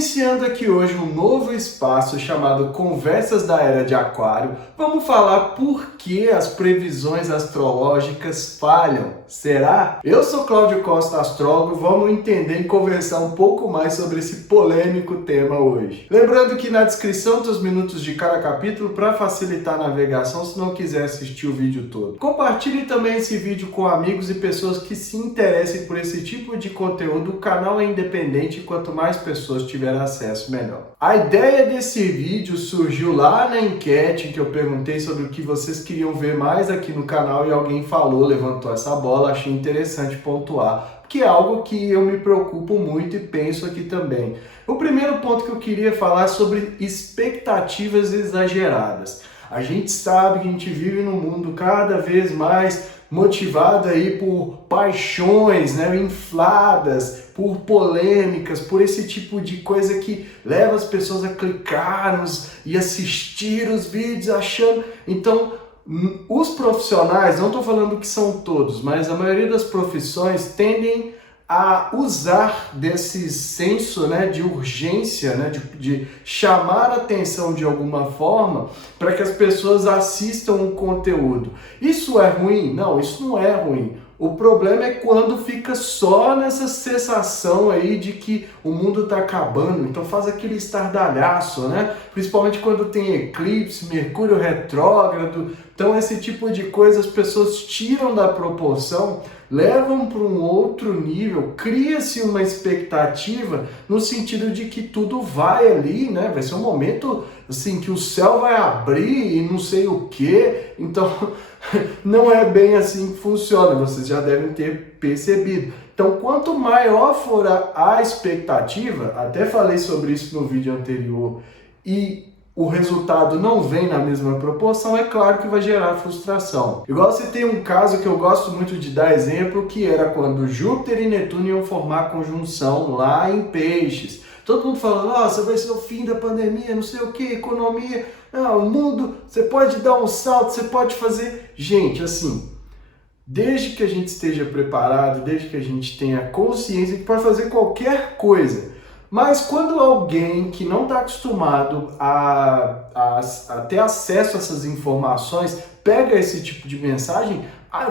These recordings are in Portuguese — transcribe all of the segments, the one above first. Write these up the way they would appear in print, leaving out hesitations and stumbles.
Iniciando aqui hoje um novo espaço chamado Conversas da Era de Aquário, vamos falar por que as previsões astrológicas falham. Será? Eu sou Cláudio Costa, astrólogo, vamos entender e conversar um pouco mais sobre esse polêmico tema hoje. Lembrando que na descrição dos minutos de cada capítulo, para facilitar a navegação, se não quiser assistir o vídeo todo. Compartilhe também esse vídeo com amigos e pessoas que se interessem por esse tipo de conteúdo. O canal é independente e quanto mais pessoas tiver acesso, melhor. A ideia desse vídeo surgiu lá na enquete que eu perguntei sobre o que vocês queriam ver mais aqui no canal e alguém falou, levantou essa bola, achei interessante pontuar, que é algo que eu me preocupo muito e penso aqui também. O primeiro ponto que eu queria falar é sobre expectativas exageradas. A gente sabe que a gente vive num mundo cada vez mais motivado aí por paixões, né, infladas, por polêmicas, por esse tipo de coisa que leva as pessoas a clicar e assistir os vídeos achando... Então, os profissionais, não estou falando que são todos, mas a maioria das profissões tendem a usar desse senso, né, de urgência, né, de chamar a atenção de alguma forma para que as pessoas assistam o conteúdo. Isso é ruim? Não, isso não é ruim. O problema é quando fica só nessa sensação aí de que o mundo está acabando, então faz aquele estardalhaço, né? Principalmente quando tem eclipse, Mercúrio retrógrado. Então esse tipo de coisa as pessoas tiram da proporção, levam para um outro nível, cria-se uma expectativa no sentido de que tudo vai ali, né? Vai ser um momento assim que o céu vai abrir e não sei o que. Então não é bem assim que funciona, vocês já devem ter percebido. Então quanto maior for a expectativa, até falei sobre isso no vídeo anterior, e o resultado não vem na mesma proporção, é claro que vai gerar frustração. Igual você tem um caso que eu gosto muito de dar exemplo, que era quando Júpiter e Netuno iam formar conjunção lá em Peixes. Todo mundo falando, nossa, vai ser o fim da pandemia, não sei o que, economia, o mundo, você pode dar um salto, você pode fazer... Gente, assim, desde que a gente esteja preparado, desde que a gente tenha consciência que pode fazer qualquer coisa. Mas quando alguém que não está acostumado a ter acesso a essas informações pega esse tipo de mensagem,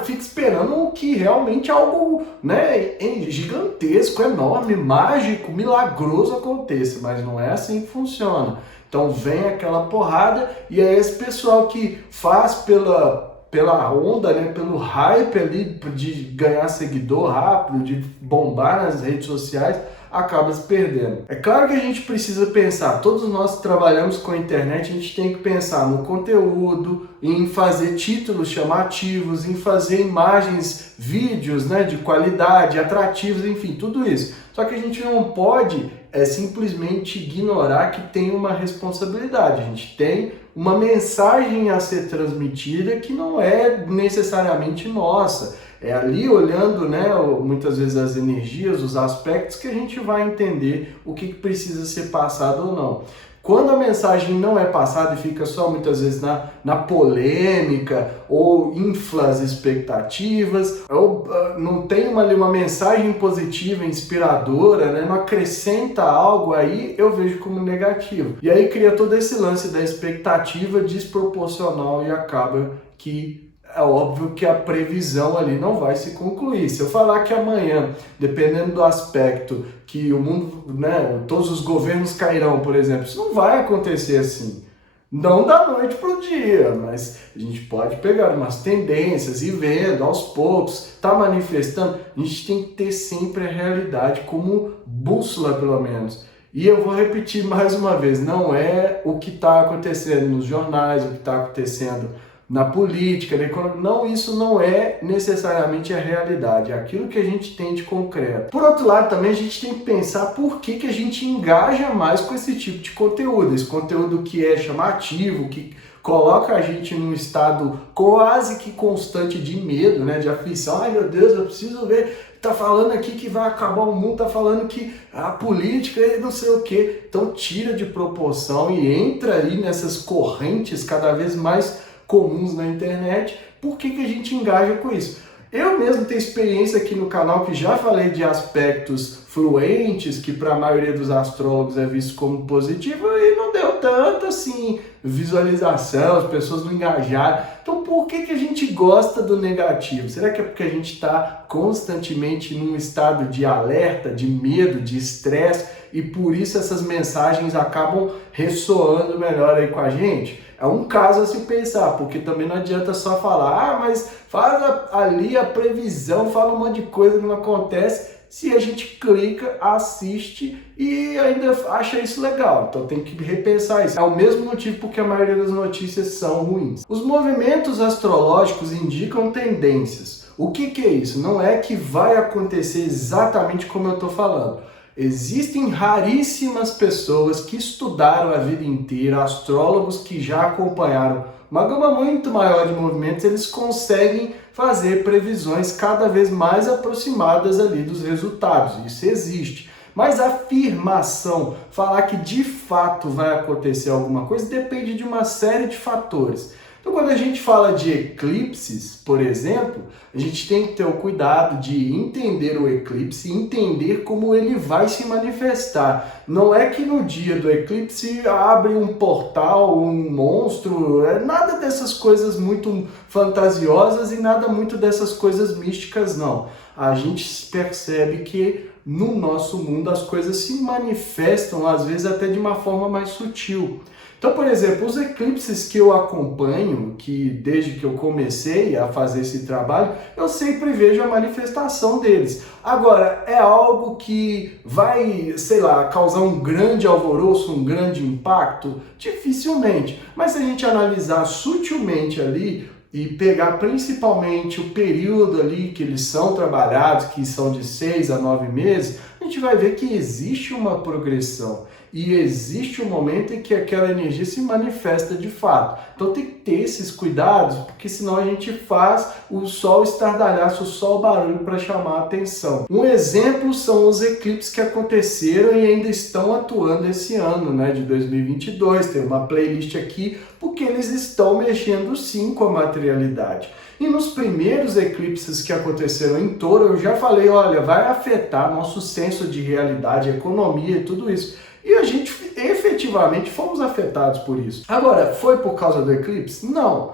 fica esperando que realmente algo, né, gigantesco, enorme, mágico, milagroso aconteça, mas não é assim que funciona. Então vem aquela porrada e é esse pessoal que faz pela onda, né, pelo hype ali de ganhar seguidor rápido, de bombar nas redes sociais, acaba se perdendo. É claro que a gente precisa pensar, todos nós que trabalhamos com a internet, a gente tem que pensar no conteúdo, em fazer títulos chamativos, em fazer imagens, vídeos, né, de qualidade, atrativos, enfim, tudo isso. Só que a gente não pode simplesmente ignorar que tem uma responsabilidade, a gente tem uma mensagem a ser transmitida que não é necessariamente nossa. É ali olhando, né, muitas vezes as energias, os aspectos, que a gente vai entender o que precisa ser passado ou não. Quando a mensagem não é passada e fica só muitas vezes na polêmica, ou infla as expectativas, ou não tem uma mensagem positiva, inspiradora, né, não acrescenta algo, aí eu vejo como negativo. E aí cria todo esse lance da expectativa desproporcional e acaba que é óbvio que a previsão ali não vai se concluir. Se eu falar que amanhã, dependendo do aspecto, que o mundo, né, todos os governos cairão, por exemplo, isso não vai acontecer assim. Não da noite para o dia, mas a gente pode pegar umas tendências e vendo aos poucos, tá manifestando. A gente tem que ter sempre a realidade como bússola, pelo menos. E eu vou repetir mais uma vez, não é o que está acontecendo nos jornais, o que está acontecendo na política, na economia, não, isso não é necessariamente a realidade, é aquilo que a gente tem de concreto. Por outro lado, também a gente tem que pensar por que a gente engaja mais com esse tipo de conteúdo, esse conteúdo que é chamativo, que coloca a gente num estado quase que constante de medo, né, de aflição. Ai meu Deus, eu preciso ver, tá falando aqui que vai acabar o mundo, tá falando que a política e não sei o que. Então tira de proporção e entra ali nessas correntes cada vez mais comuns na internet. Por que a gente engaja com isso? Eu mesmo tenho experiência aqui no canal que já falei de aspectos fluentes, que para a maioria dos astrólogos é visto como positivo, e não deu tanto assim visualização, as pessoas não engajaram. Então por que a gente gosta do negativo? Será que é porque a gente está constantemente num estado de alerta, de medo, de estresse, e por isso essas mensagens acabam ressoando melhor aí com a gente? É um caso a se pensar, porque também não adianta só falar, mas fala ali a previsão, fala um monte de coisa que não acontece, se a gente clica, assiste e ainda acha isso legal. Então tem que repensar isso. É o mesmo motivo porque a maioria das notícias são ruins. Os movimentos astrológicos indicam tendências. O que é isso? Não é que vai acontecer exatamente como eu estou falando. Existem raríssimas pessoas que estudaram a vida inteira, astrólogos que já acompanharam uma gama muito maior de movimentos, eles conseguem fazer previsões cada vez mais aproximadas ali dos resultados. Isso existe. Mas a afirmação, falar que de fato vai acontecer alguma coisa, depende de uma série de fatores. Então, quando a gente fala de eclipses, por exemplo, a gente tem que ter o cuidado de entender o eclipse e entender como ele vai se manifestar. Não é que no dia do eclipse abre um portal, um monstro, nada dessas coisas muito fantasiosas e nada muito dessas coisas místicas, não. A gente percebe que no nosso mundo as coisas se manifestam, às vezes até de uma forma mais sutil. Então, por exemplo, os eclipses que eu acompanho, que desde que eu comecei a fazer esse trabalho, eu sempre vejo a manifestação deles. Agora, é algo que vai, sei lá, causar um grande alvoroço, um grande impacto? Dificilmente. Mas se a gente analisar sutilmente ali, e pegar principalmente o período ali que eles são trabalhados, que são de 6 a 9 meses, a gente vai ver que existe uma progressão e existe um momento em que aquela energia se manifesta de fato. Então tem que ter esses cuidados, porque senão a gente faz o sol estardalhaço, o sol barulho para chamar a atenção. Um exemplo são os eclipses que aconteceram e ainda estão atuando esse ano, né, de 2022. Tem uma playlist aqui, porque eles estão mexendo sim com a materialidade. E nos primeiros eclipses que aconteceram em Touro, eu já falei, olha, vai afetar nosso senso de realidade, economia e tudo isso. E a gente efetivamente fomos afetados por isso. Agora, foi por causa do eclipse? Não.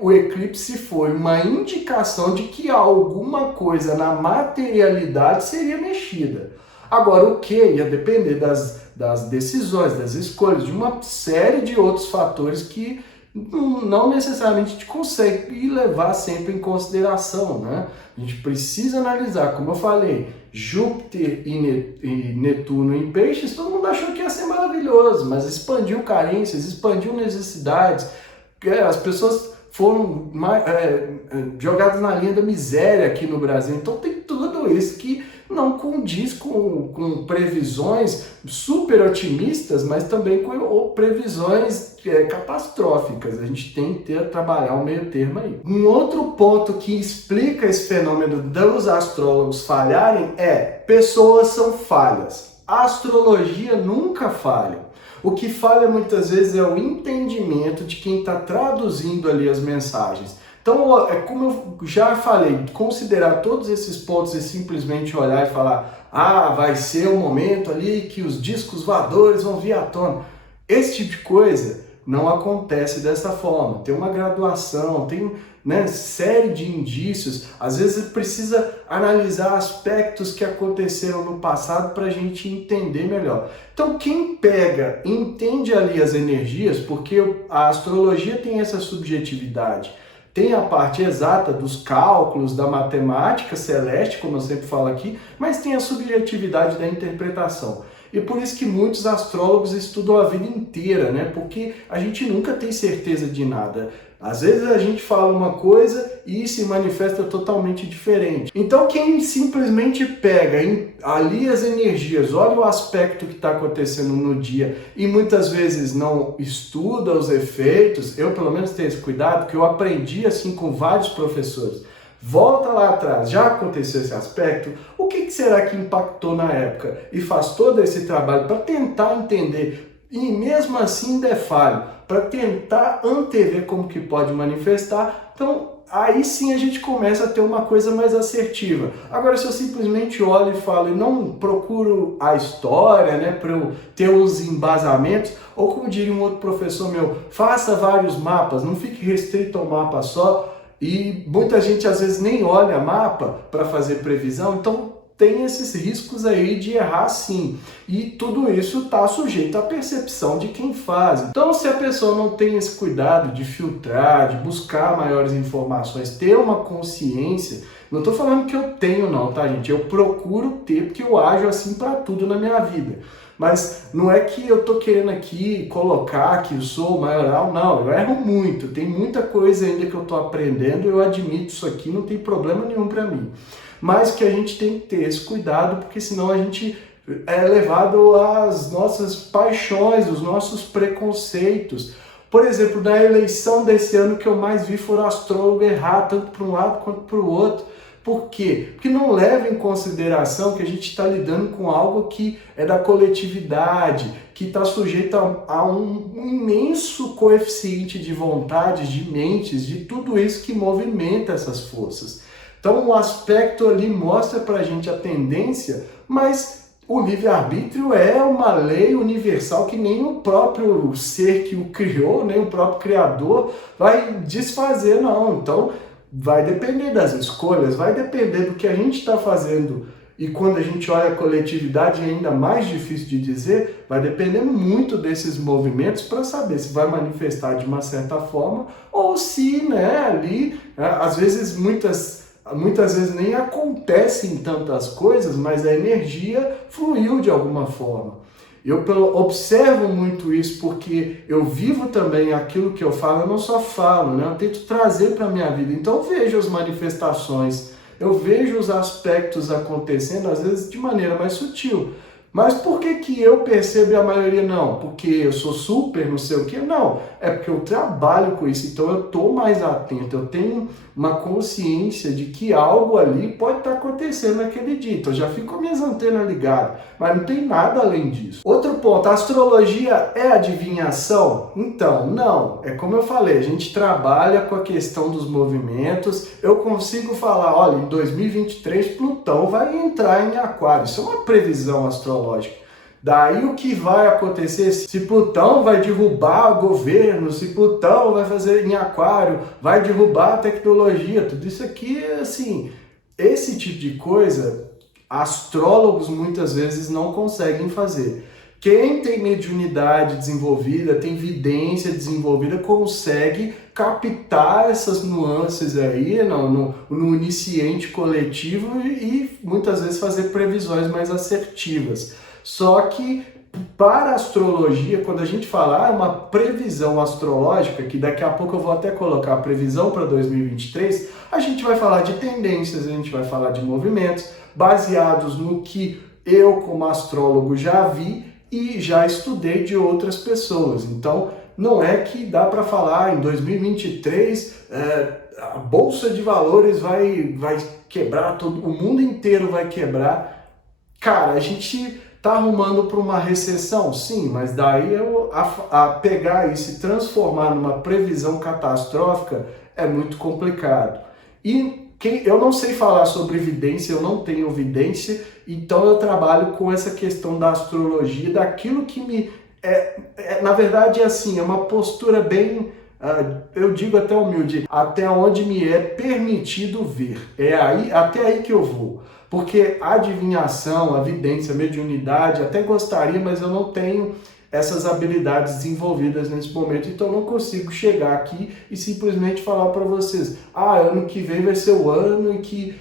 O eclipse foi uma indicação de que alguma coisa na materialidade seria mexida. Agora, o que? Ia depender das decisões, das escolhas, de uma série de outros fatores que não necessariamente a gente consegue levar sempre em consideração, né? A gente precisa analisar, como eu falei, Júpiter e Netuno em peixes, todo mundo achou que ia ser maravilhoso, mas expandiu carências, expandiu necessidades, as pessoas foram jogadas na linha da miséria aqui no Brasil. Então tem tudo isso que não condiz com previsões super otimistas, mas também com previsões catastróficas. A gente tem que trabalhar o meio termo aí. Um outro ponto que explica esse fenômeno dos astrólogos falharem é: pessoas são falhas. A astrologia nunca falha. O que falha muitas vezes é o entendimento de quem está traduzindo ali as mensagens. Então, é como eu já falei, considerar todos esses pontos e simplesmente olhar e falar: ah, vai ser um momento ali que os discos voadores vão vir à tona. Esse tipo de coisa não acontece dessa forma. Tem uma graduação, tem série de indícios. Às vezes precisa analisar aspectos que aconteceram no passado para a gente entender melhor. Então quem pega, entende ali as energias, porque a astrologia tem essa subjetividade. Tem a parte exata dos cálculos, da matemática celeste, como eu sempre falo aqui, mas tem a subjetividade da interpretação. E por isso que muitos astrólogos estudam a vida inteira, né? Porque a gente nunca tem certeza de nada. Às vezes a gente fala uma coisa e se manifesta totalmente diferente. Então quem simplesmente pega ali as energias, olha o aspecto que está acontecendo no dia e muitas vezes não estuda os efeitos, eu pelo menos tenho esse cuidado, que eu aprendi assim com vários professores. Volta lá atrás, já aconteceu esse aspecto? O que será que impactou na época? E faz todo esse trabalho para tentar entender, e mesmo assim ainda é falho, para tentar antever como que pode manifestar. Então aí sim a gente começa a ter uma coisa mais assertiva. Agora, se eu simplesmente olho e falo e não procuro a história, né, para eu ter os embasamentos, ou como diria um outro professor meu, faça vários mapas, não fique restrito ao mapa só, e muita gente às vezes nem olha mapa para fazer previsão, então tem esses riscos aí de errar sim. E tudo isso está sujeito à percepção de quem faz. Então, se a pessoa não tem esse cuidado de filtrar, de buscar maiores informações, ter uma consciência, não estou falando que eu tenho não, tá, gente? Eu procuro ter, porque eu ajo assim para tudo na minha vida. Mas não é que eu tô querendo aqui colocar que eu sou maioral, não, eu erro muito, tem muita coisa ainda que eu tô aprendendo, eu admito isso aqui, não tem problema nenhum para mim. Mas que a gente tem que ter esse cuidado, porque senão a gente é levado às nossas paixões, os nossos preconceitos. Por exemplo, na eleição desse ano que eu mais vi foram astrólogos errar, tanto para um lado quanto para o outro. Por quê? Porque não leva em consideração que a gente está lidando com algo que é da coletividade, que está sujeito a um imenso coeficiente de vontades, de mentes, de tudo isso que movimenta essas forças. Então o aspecto ali mostra para a gente a tendência, mas o livre-arbítrio é uma lei universal que nem o próprio ser que o criou, nem o próprio criador vai desfazer, não. Então vai depender das escolhas, vai depender do que a gente está fazendo. E quando a gente olha a coletividade, é ainda mais difícil de dizer, vai depender muito desses movimentos para saber se vai manifestar de uma certa forma ou se, né, ali, às vezes muitas vezes nem acontecem tantas coisas, mas a energia fluiu de alguma forma. Eu observo muito isso porque eu vivo também aquilo que eu falo, eu não só falo, né? Eu tento trazer para a minha vida. Então eu vejo as manifestações, eu vejo os aspectos acontecendo, às vezes de maneira mais sutil. Mas por que eu percebo e a maioria não? Porque eu sou super não sei o que? Não, é porque eu trabalho com isso, então eu estou mais atento, eu tenho uma consciência de que algo ali pode estar acontecendo naquele dia, então eu já fico com minhas antenas ligadas, mas não tem nada além disso. Outro ponto, a astrologia é adivinhação? Então, não, é como eu falei, a gente trabalha com a questão dos movimentos, eu consigo falar, olha, em 2023 Plutão vai entrar em Aquário, isso é uma previsão astrológica. Daí o que vai acontecer, se Plutão vai derrubar o governo, se Plutão vai fazer em Aquário, vai derrubar a tecnologia, tudo isso aqui, assim, esse tipo de coisa, astrólogos muitas vezes não conseguem fazer. Quem tem mediunidade desenvolvida, tem vidência desenvolvida, consegue captar essas nuances aí no iniciante coletivo e muitas vezes fazer previsões mais assertivas. Só que para a astrologia, quando a gente falar uma previsão astrológica, que daqui a pouco eu vou até colocar a previsão para 2023, a gente vai falar de tendências, a gente vai falar de movimentos, baseados no que eu como astrólogo já vi e já estudei de outras pessoas. Então, não é que dá para falar em 2023 a Bolsa de Valores vai quebrar, todo o mundo inteiro vai quebrar. Cara, a gente tá arrumando para uma recessão? Sim, mas daí a pegar isso e transformar numa previsão catastrófica é muito complicado. E eu não sei falar sobre vidência, eu não tenho vidência, então eu trabalho com essa questão da astrologia, daquilo que me... na verdade, é assim, é uma postura bem, eu digo até humilde, até onde me é permitido ver. Até aí que eu vou. Porque a adivinhação, a vidência, a mediunidade, até gostaria, mas eu não tenho essas habilidades desenvolvidas nesse momento, então eu não consigo chegar aqui e simplesmente falar para vocês, ano que vem vai ser o ano em que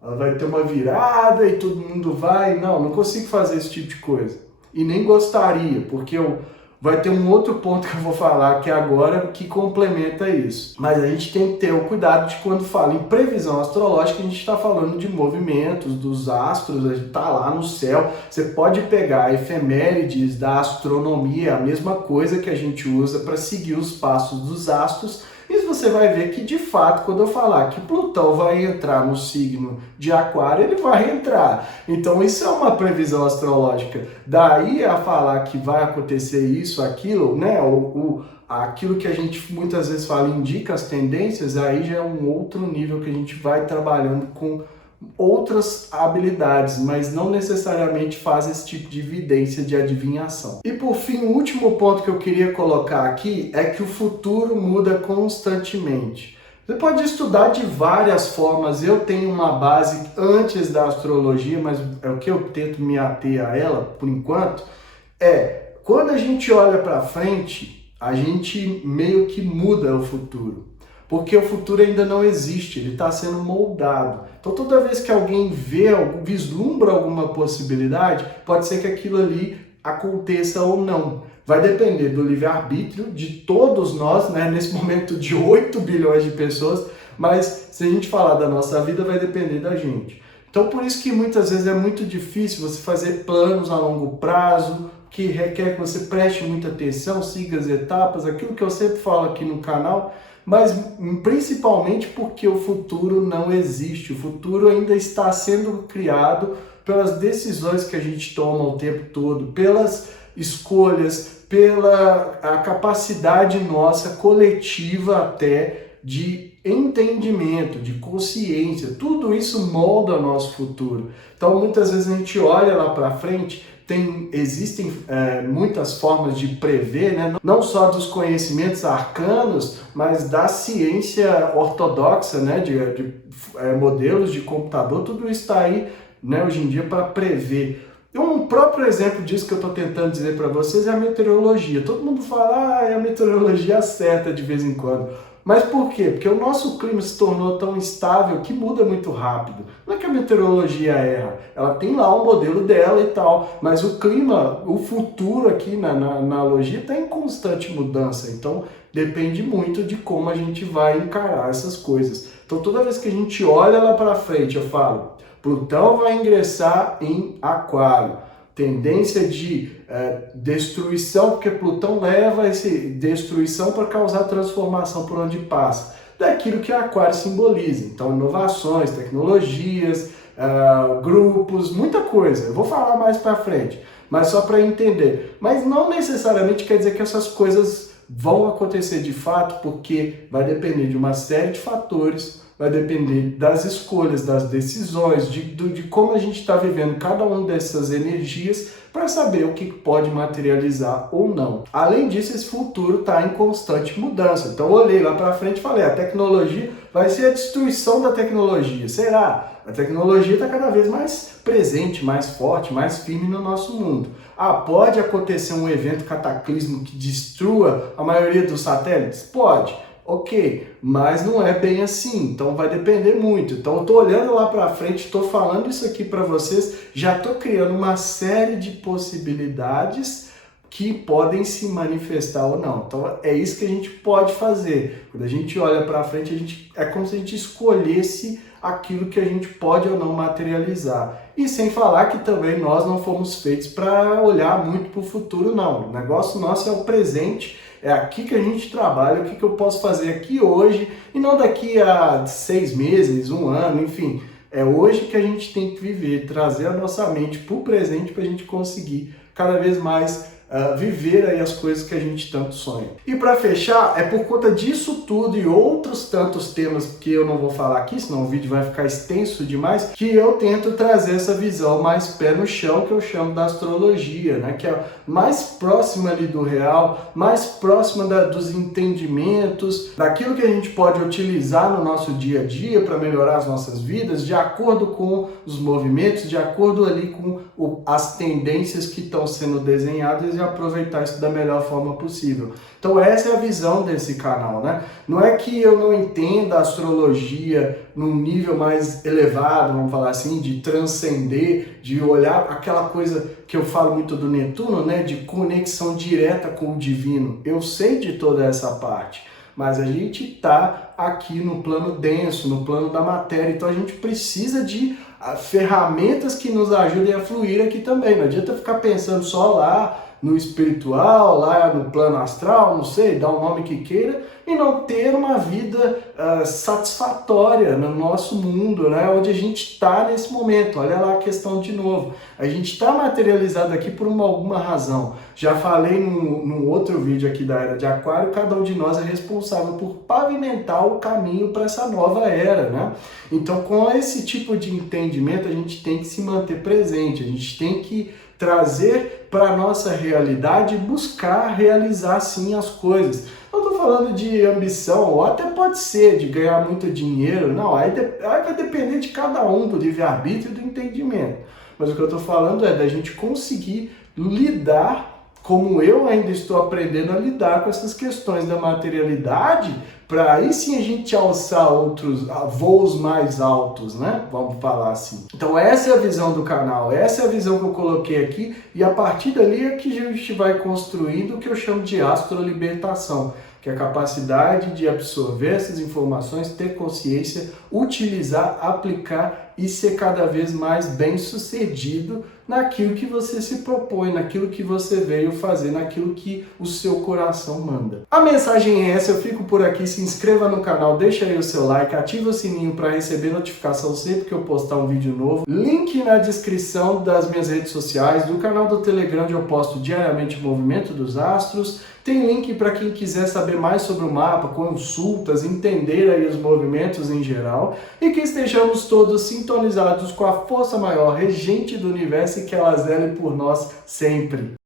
vai ter uma virada e todo mundo vai. Não consigo fazer esse tipo de coisa. E nem gostaria, porque vai ter um outro ponto que eu vou falar que agora que complementa isso. Mas a gente tem que ter o cuidado de quando fala em previsão astrológica, a gente está falando de movimentos, dos astros, a gente está lá no céu. Você pode pegar efemérides da astronomia, a mesma coisa que a gente usa para seguir os passos dos astros, e você vai ver que, de fato, quando eu falar que Plutão vai entrar no signo de Aquário, ele vai entrar. Então, isso é uma previsão astrológica. Daí a falar que vai acontecer isso, aquilo, né? Aquilo que a gente muitas vezes fala, indica as tendências, aí já é um outro nível que a gente vai trabalhando com outras habilidades, mas não necessariamente faz esse tipo de evidência de adivinhação. E por fim, o último ponto que eu queria colocar aqui é que o futuro muda constantemente. Você pode estudar de várias formas, eu tenho uma base antes da astrologia, mas é o que eu tento me ater a ela, por enquanto, quando a gente olha para frente, a gente meio que muda o futuro. Porque o futuro ainda não existe, ele está sendo moldado. Então toda vez que alguém vislumbra alguma possibilidade, pode ser que aquilo ali aconteça ou não. Vai depender do livre-arbítrio de todos nós, né? Nesse momento de 8 bilhões de pessoas, mas se a gente falar da nossa vida, vai depender da gente. Então por isso que muitas vezes é muito difícil você fazer planos a longo prazo, que requer que você preste muita atenção, siga as etapas, aquilo que eu sempre falo aqui no canal, mas principalmente porque o futuro não existe, o futuro ainda está sendo criado pelas decisões que a gente toma o tempo todo, pelas escolhas, pela a capacidade nossa coletiva até de entendimento, de consciência, tudo isso molda o nosso futuro. Então muitas vezes a gente olha lá para frente, existem muitas formas de prever, né? Não só dos conhecimentos arcanos, mas da ciência ortodoxa, né? de modelos de computador, tudo isso está aí, né, hoje em dia para prever. Um próprio exemplo disso que eu estou tentando dizer para vocês é a meteorologia. Todo mundo fala, a meteorologia acerta de vez em quando. Mas por quê? Porque o nosso clima se tornou tão instável que muda muito rápido. Não é que a meteorologia erra, ela tem lá um modelo dela e tal, mas o clima, o futuro aqui na analogia está em constante mudança, então depende muito de como a gente vai encarar essas coisas. Então toda vez que a gente olha lá para frente, eu falo, Plutão vai ingressar em Aquário. Tendência de destruição, porque Plutão leva essa destruição para causar transformação por onde passa, daquilo que Aquário simboliza. Então, inovações, tecnologias, grupos, muita coisa. Eu vou falar mais para frente, mas só para entender. Mas não necessariamente quer dizer que essas coisas vão acontecer de fato, porque vai depender de uma série de fatores, vai depender das escolhas, das decisões, de como a gente está vivendo cada uma dessas energias para saber o que pode materializar ou não. Além disso, esse futuro está em constante mudança. Então eu olhei lá para frente e falei, a tecnologia vai ser a destruição da tecnologia. Será? A tecnologia está cada vez mais presente, mais forte, mais firme no nosso mundo. Pode acontecer um evento cataclismo que destrua a maioria dos satélites? Pode. Ok, mas não é bem assim, então vai depender muito. Então eu estou olhando lá para frente, estou falando isso aqui para vocês, já estou criando uma série de possibilidades que podem se manifestar ou não. Então é isso que a gente pode fazer. Quando a gente olha para frente, é como se a gente escolhesse aquilo que a gente pode ou não materializar. E sem falar que também nós não fomos feitos para olhar muito para o futuro, não. O negócio nosso é o presente. É aqui que a gente trabalha, o que eu posso fazer aqui hoje e não daqui a 6 meses, 1 ano, enfim. É hoje que a gente tem que viver, trazer a nossa mente para o presente para a gente conseguir cada vez mais viver aí as coisas que a gente tanto sonha. E para fechar, é por conta disso tudo e outros tantos temas que eu não vou falar aqui, senão o vídeo vai ficar extenso demais, que eu tento trazer essa visão mais pé no chão, que eu chamo da astrologia, né? Que é mais próxima ali do real, mais próxima dos entendimentos, daquilo que a gente pode utilizar no nosso dia a dia para melhorar as nossas vidas, de acordo com os movimentos, de acordo ali com as tendências que estão sendo desenhadas e aproveitar isso da melhor forma possível. Então essa é a visão desse canal, né? Não é que eu não entenda a astrologia num nível mais elevado, vamos falar assim, de transcender, de olhar aquela coisa que eu falo muito do Netuno, né? De conexão direta com o divino. Eu sei de toda essa parte, mas a gente está aqui no plano denso, no plano da matéria, então a gente precisa de ferramentas que nos ajudem a fluir aqui também. Não adianta ficar pensando só lá no espiritual, lá no plano astral, não sei, dá o nome que queira, e não ter uma vida satisfatória no nosso mundo, né? Onde a gente está nesse momento. Olha lá a questão de novo. A gente está materializado aqui por alguma razão. Já falei num outro vídeo aqui da Era de Aquário, cada um de nós é responsável por pavimentar o caminho para essa nova era, né? Então, com esse tipo de entendimento, a gente tem que se manter presente, a gente tem que trazer para a nossa realidade e buscar realizar sim as coisas. Não estou falando de ambição, ou até pode ser de ganhar muito dinheiro, não, aí vai depender de cada um, do livre-arbítrio e do entendimento. Mas o que eu estou falando é da gente conseguir lidar, como eu ainda estou aprendendo a lidar com essas questões da materialidade, para aí sim a gente alçar outros voos mais altos, né? Vamos falar assim. Então essa é a visão do canal, essa é a visão que eu coloquei aqui, e a partir dali é que a gente vai construindo o que eu chamo de astrolibertação, que é a capacidade de absorver essas informações, ter consciência, utilizar, aplicar e ser cada vez mais bem-sucedido naquilo que você se propõe, naquilo que você veio fazer, naquilo que o seu coração manda. A mensagem é essa, eu fico por aqui, se inscreva no canal, deixa aí o seu like, ativa o sininho para receber notificação sempre que eu postar um vídeo novo. Link na descrição das minhas redes sociais, do canal do Telegram onde eu posto diariamente o movimento dos astros. Tem link para quem quiser saber mais sobre o mapa, consultas, entender aí os movimentos em geral, e que estejamos todos sintonizados com a força maior, regente do universo, e que ela zele por nós sempre.